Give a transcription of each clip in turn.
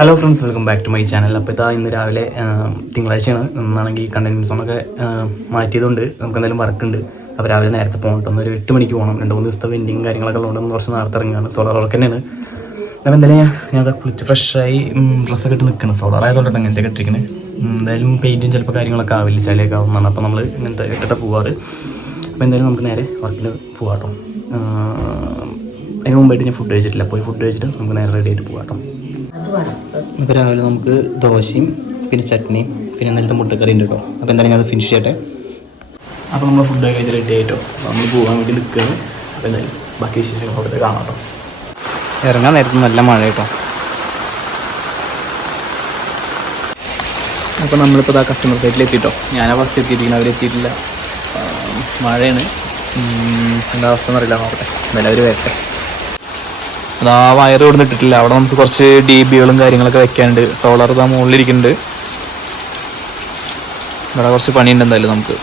Hello friends welcome back to my channel അപ്പോൾ ഇതാ ഇന്ന് രാവിലെ തിങ്കളാഴ്ചയാണ്. ഇന്നാണെങ്കിൽ കണ്ടെയ്ൻമെന്റ് സോണൊക്കെ മാറ്റിയതുകൊണ്ട് നമുക്ക് എന്തായാലും വർക്കുണ്ട് അപ്പോൾ രാവിലെ നേരത്തെ പോകണം ഒരു എട്ട് മണിക്ക് പോകണം രണ്ട് മൂന്ന് ദിവസത്തെ വെൻഡിങ് കാര്യങ്ങളൊക്കെ ഉള്ളതുകൊണ്ട് കുറച്ച് നേരത്തെ ഇറങ്ങുകയാണ്. സോളാർ വർക്ക് തന്നെയാണ് അപ്പോൾ എന്തായാലും ഞാൻ അത് കുളിച്ച് ഫ്രഷായി ഡ്രസ്സൊക്കെ ഇട്ട് നിൽക്കണം സോളാർ ആയതുകൊണ്ടാണ് അങ്ങനത്തെ ഇട്ടിരിക്കുന്നത് എന്തായാലും പെയിന്റും ചിലപ്പോൾ കാര്യങ്ങളൊക്കെ ആവില്ല? ചിലയൊക്കെ ആവുന്നതാണ്. അപ്പോൾ നമ്മൾ ഇങ്ങനത്തെ ഇട്ടിട്ട് പോവാറ്. അപ്പോൾ എന്തായാലും നമുക്ക് നേരെ വർക്കിൽ പോവാട്ടോ അതിന് മുമ്പായിട്ട് ഞാൻ ഫുഡ് കഴിച്ചിട്ടില്ല. പോയി ഫുഡ് കഴിച്ചിട്ട് നമുക്ക് നേരെ റെഡി ആയിട്ട് പോവാട്ടോ ഇപ്പോൾ രാവിലെ നമുക്ക് ദോശയും പിന്നെ ചട്നിയും പിന്നെ ഇന്നലത്തെ മുട്ടക്കറി ഉണ്ട് കേട്ടോ. അപ്പോൾ എന്തായാലും ഞാൻ അത് ഫിനിഷ് ചെയ്യട്ടെ അപ്പോൾ നമ്മൾ ഫുഡ് കഴിച്ച് റെഡി ആയിട്ടോ? അപ്പോൾ നമ്മൾ പോകാൻ വേണ്ടി നിൽക്കുകയാണ് അപ്പോൾ എന്തായാലും ബാക്കി വിശേഷം അവിടുത്തെ കാണാം കേട്ടോ. ഇറങ്ങാൻ നേരത്തെ നല്ല മഴ കേട്ടോ. അപ്പോൾ നമ്മളിപ്പോൾ ആ കസ്റ്റമർ സൈറ്റിൽ എത്തിയിട്ടോ ഞാനാ ഫസ്റ്റ് എത്തിയിരിക്കുന്നത്. അവരെത്തിയിട്ടില്ല മഴയാണ്. എന്താ അവസ്ഥ എന്നറിയില്ല. നോക്കട്ടെ. എന്തായാലും അവർ വരട്ടെ. അതാ വയർ ഇവിടെ ഇട്ടിട്ടില്ല. അവിടെ നമുക്ക് കുറച്ച് ഡി ബികളും കാര്യങ്ങളൊക്കെ വെക്കാനുണ്ട്. സോളാർ ഇതാ മുകളിലിരിക്കുന്നുണ്ട്. ഇവിടെ കുറച്ച് പണിയുണ്ട് എന്തായാലും നമുക്ക്.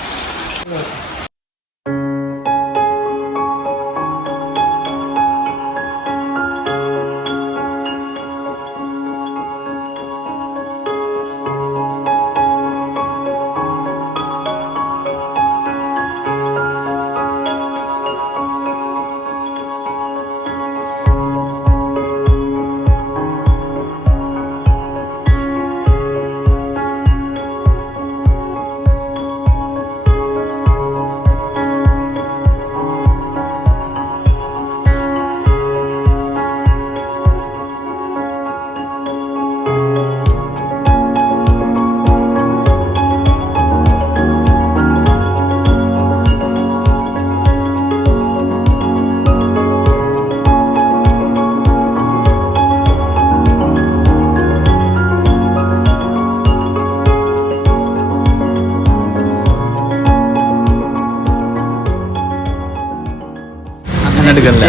എടുക്കണ്ട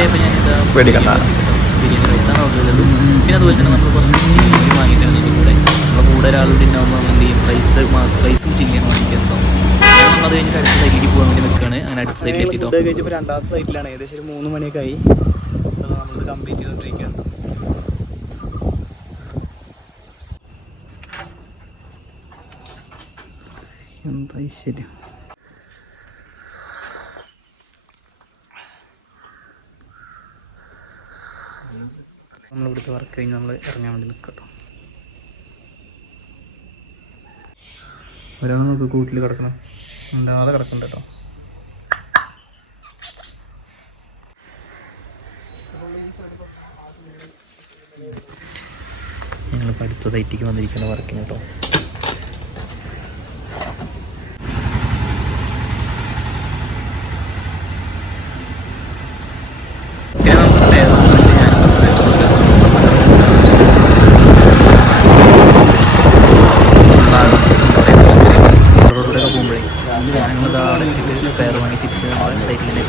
പേടിക്കണ്ട. ബിരിയാണി റൈസാണ് ഓർഡർ ചെയ്തത് പിന്നെ അതുപോലെ തന്നെ നമ്മൾ കുറച്ച് ചില്ലി വാങ്ങിയിട്ടായിരുന്നു കൂടെ നമ്മുടെ കൂടെ ഒരാളുടെ ഉണ്ടാകുമ്പോൾ എന്ത് ചെയ്യും റൈസ് റൈസും ചില്ലിയാണ് വാങ്ങിക്കുന്നത് ഞാൻ അത് കഴിഞ്ഞിട്ട് അടുത്ത സൈഡിലേക്ക് പോകാൻ വേണ്ടി നിൽക്കുകയാണ്. അങ്ങനെ അടുത്ത സൈഡിൽ എത്തിയിട്ടോ കഴിച്ചപ്പോൾ രണ്ടാമത്തെ സൈറ്റിലാണ്. ഏകദേശം ഒരു മൂന്ന് മണിയൊക്കെ ആയി നമ്മൾ കംപ്ലീറ്റ് ചെയ്തുകൊണ്ടിരിക്കുകയാണ് എന്താ ശരി? നമ്മളിവിടുത്തെ വർക്ക് കഴിഞ്ഞ് നമ്മൾ ഇറങ്ങാൻ വേണ്ടി നിൽക്കട്ടോ ഒരാൾ നമുക്ക് കൂട്ടിൽ കിടക്കണം. ഉണ്ടാതെ കിടക്കണ്ട കേട്ടോ. ഞങ്ങളിപ്പോൾ അടുത്ത സൈറ്റിലേക്ക് വന്നിരിക്കുന്ന വർക്കിന് കേട്ടോ പിന്നെ നമുക്ക് സ്റ്റേ ഞാൻ ബസ്സിൽ റോഡിലൂടെ പോകുമ്പോഴേ ഞങ്ങളിത് അവിടെ എത്തിയിട്ട് സ്പെയർ വാങ്ങി തിരിച്ച് നമ്മുടെ സൈറ്റിൽ തന്നെ.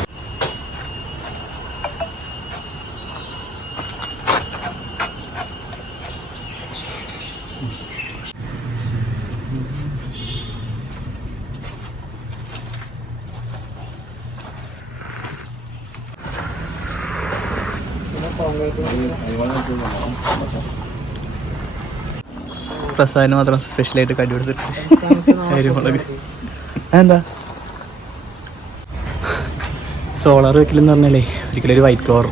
പ്രസാദിന് മാത്രം സ്പെഷ്യലായിട്ട് കണ്ടുപിടിച്ചിട്ട് കൊടുത്തിട്ട് അരിമുളക്. എന്താ സോളാർ വെക്കലെന്ന് പറഞ്ഞാലേ ഒരിക്കലും ഒരു white collar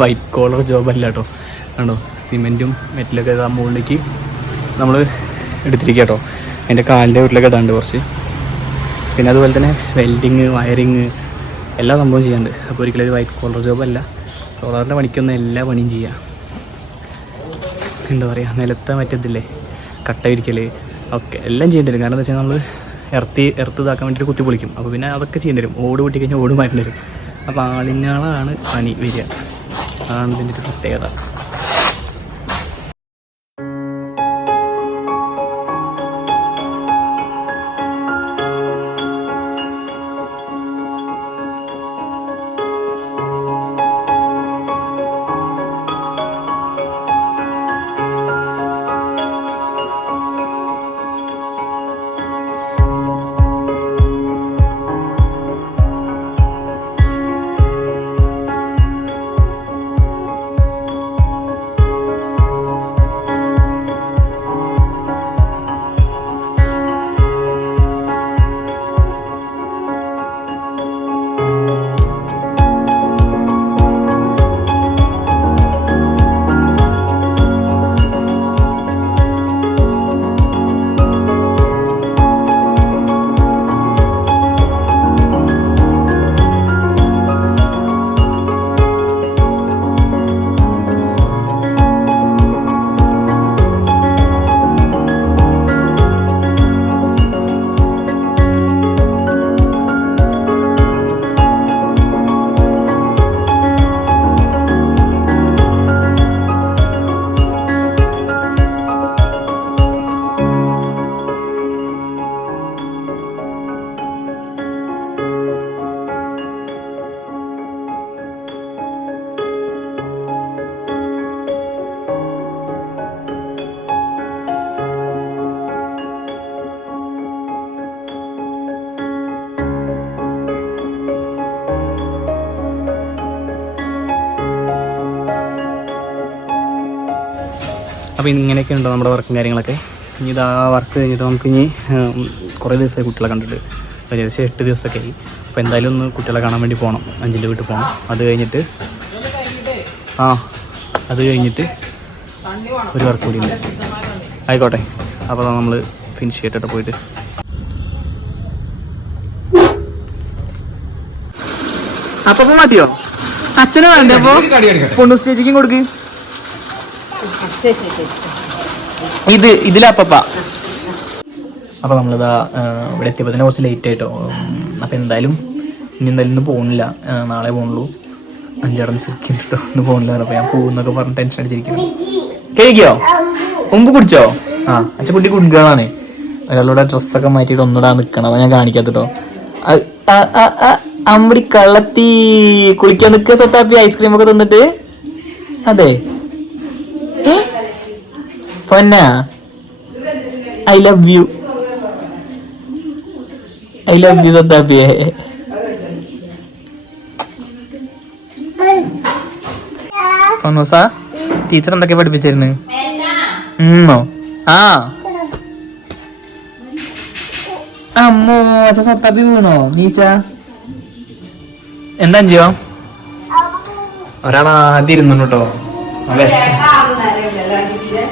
white collar job അല്ല കേട്ടോ ആണോ? സിമെന്റും മെറ്റലൊക്കെ ആ മുകളിലേക്ക് നമ്മൾ എടുത്തിരിക്കുക കേട്ടോ എന്റെ കാലിന്റെ വീട്ടിലൊക്കെ ഇടാണ്ട് കുറച്ച്. പിന്നെ അതുപോലെ തന്നെ വെൽഡിങ് വയറിങ് എല്ലാ സംഭവം ചെയ്യാണ്ട്. അപ്പോൾ ഒരിക്കലും ഒരു വൈറ്റ് കോളർ ജോബ് അല്ല. സോളാറിന്റെ പണിക്കൊന്നും എല്ലാ പണിയും ചെയ്യാം. എന്താ പറയുക നിലത്തെ മറ്റേതില്ലേ കട്ട ഇരിക്കൽ ഒക്കെ എല്ലാം ചെയ്യേണ്ടി വരും. കാരണം എന്താ വെച്ചാൽ നമ്മൾ ഇറത്തി ഇറത്ത് ഇതാക്കാൻ വേണ്ടിയിട്ട് കുത്തി പൊളിക്കും. അപ്പോൾ പിന്നെ അതൊക്കെ ചെയ്യേണ്ടി വരും. ഓട് പൊട്ടി ഓട് മാറ്റേണ്ടി വരും. അപ്പോൾ ആളിഞ്ഞാളാണ് പണി വരിക. അതാണ് ഇതിന്റെ ഒരു പ്രത്യേകത. അപ്പോൾ ഇങ്ങനെയൊക്കെ ഉണ്ടോ നമ്മുടെ വർക്കും കാര്യങ്ങളൊക്കെ? ഇനി ഇതാ വർക്ക് കഴിഞ്ഞിട്ട് നമുക്ക് ഇനി കുറേ ദിവസമായി കുട്ടികളെ കണ്ടിട്ട്. ഒരു ഏകദേശം എട്ട് ദിവസമൊക്കെ ആയി അപ്പോൾ എന്തായാലും ഒന്ന് കുട്ടികളെ കാണാൻ വേണ്ടി പോകണം അഞ്ചിന്റെ വീട്ടിൽ പോകണം അത് കഴിഞ്ഞിട്ട് ആ അത് കഴിഞ്ഞിട്ട് ഒരു വർക്ക് കൂടി ഉണ്ട്. ആയിക്കോട്ടെ. അപ്പോൾ നമ്മൾ ഫിനിഷ് ചെയ്തിട്ട് പോയിട്ട്. അപ്പൊ മാറ്റിയോ? അച്ഛനെ വേണ്ടേ അപ്പൊ? പൊണ്ണു സ്റ്റേജിക്കും കൊടുക്ക്. ഇത് ഇതിലാപ്പ അപ്പോൾ നമ്മളിതാ ഇവിടെ എത്തിയപ്പോൾ തന്നെ കുറച്ച് ലേറ്റ് ആയിട്ടോ. അപ്പോൾ എന്തായാലും ഇനി എന്തായാലും ഇന്ന് പോകുന്നില്ല നാളെ പോകുന്നുള്ളൂ അഞ്ചാറ് സിക്കിട്ടോ കേട്ടോ ഇന്ന് പോകുന്നില്ല അപ്പോൾ ഞാൻ പോകുന്നൊക്കെ പറഞ്ഞ് ടെൻഷൻ അടിച്ചിരിക്കുന്നു. കഴിക്കോ മുമ്പ് കുടിച്ചോ? ആ അച്ഛൻ കുട്ടി കുടിക്കുകയാണ് ഒരാളുടെ ഡ്രസ്സൊക്കെ മാറ്റിയിട്ട് ഒന്നുകൂടെ നിൽക്കണം അപ്പൊ ഞാൻ കാണിക്കാത്തട്ടോ. അമ്പടി കള്ളത്തി കുളിക്കാൻ നിൽക്കുക ഐസ്ക്രീം ഒക്കെ തിന്നിട്ട്. അതെ? പൊന്നാ. I love you I love you സത്താപ്പിയെ പൊന്നൂസ ടീച്ചർ എന്തൊക്കെ പഠിപ്പിച്ചിരുന്നു? ഉമ്മോ? ആ. അമ്മോ അച്ഛ സത്താപ്പി വീണോ? നീച്ച? എന്താ ചെയ്യോ ഒരാൾ ആദ്യം ഇരുന്നു കേട്ടോ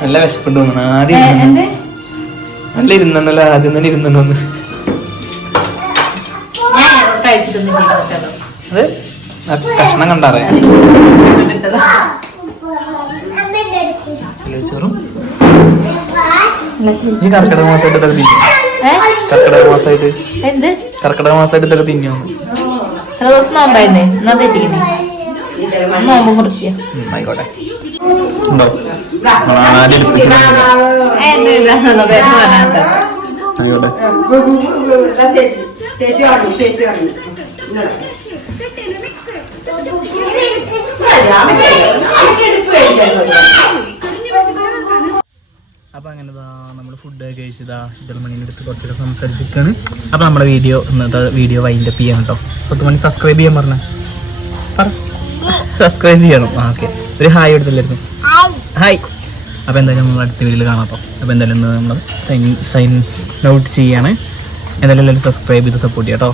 നല്ല വിശപ്പുണ്ട് തോന്നുന്നു. ആദ്യം ഇരുന്നു. നല്ല ഇരുന്നുണ്ടല്ലോ ആദ്യം തന്നെ ഇരുന്നുണ്ടോന്ന്. അത് ആ കഷ്ണം കണ്ടാറേ. ചോറും ഈ കർക്കിടക മാസമായിട്ട് ഇതൊക്കെ തിന്നു? കർക്കിടക മാസമായിട്ട്. എന്ത്? കർക്കിടക മാസമായിട്ട് ഇതൊക്കെ തിന്നു? എത്ര ദിവസം നോമ്പായിരുന്നേ. എന്നാ നോമ്പും കുറിച്ച് ആയിക്കോട്ടെ. ഉണ്ടോ? എടുത്തിട്ട് ആയിക്കോട്ടെ. ചേച്ചി. പറഞ്ഞു ചേച്ചി പറഞ്ഞു അപ്പൊ അങ്ങനെ നമ്മൾ ഫുഡ് കഴിച്ചതാ ജർമ്മനിയുടെ അടുത്ത് കുറച്ചൊക്കെ സംസാരിച്ചിട്ടാണ് അപ്പൊ നമ്മുടെ വീഡിയോ ഇന്നത്തെ വീഡിയോ വൈൻഡപ്പ് ചെയ്യണം കേട്ടോ പത്ത് മണി സബ്സ്ക്രൈബ് ചെയ്യാൻ പറഞ്ഞ. പറ. സബ്സ്ക്രൈബ് ചെയ്യണം. ആ ഓക്കെ ഒരു ഹായ് എടുത്തില്ലായിരുന്നു. ഹായ്. അപ്പോൾ എന്തായാലും നമ്മൾ അടുത്ത വീഡിയോയിൽ കാണാം കേട്ടോ അപ്പോൾ എന്തായാലും നമ്മൾ സൈൻ സൈൻ ഔട്ട് ചെയ്യാണ്. എന്തായാലും എല്ലാവരും സബ്സ്ക്രൈബ് ചെയ്ത് സപ്പോർട്ട് ചെയ്യാം കേട്ടോ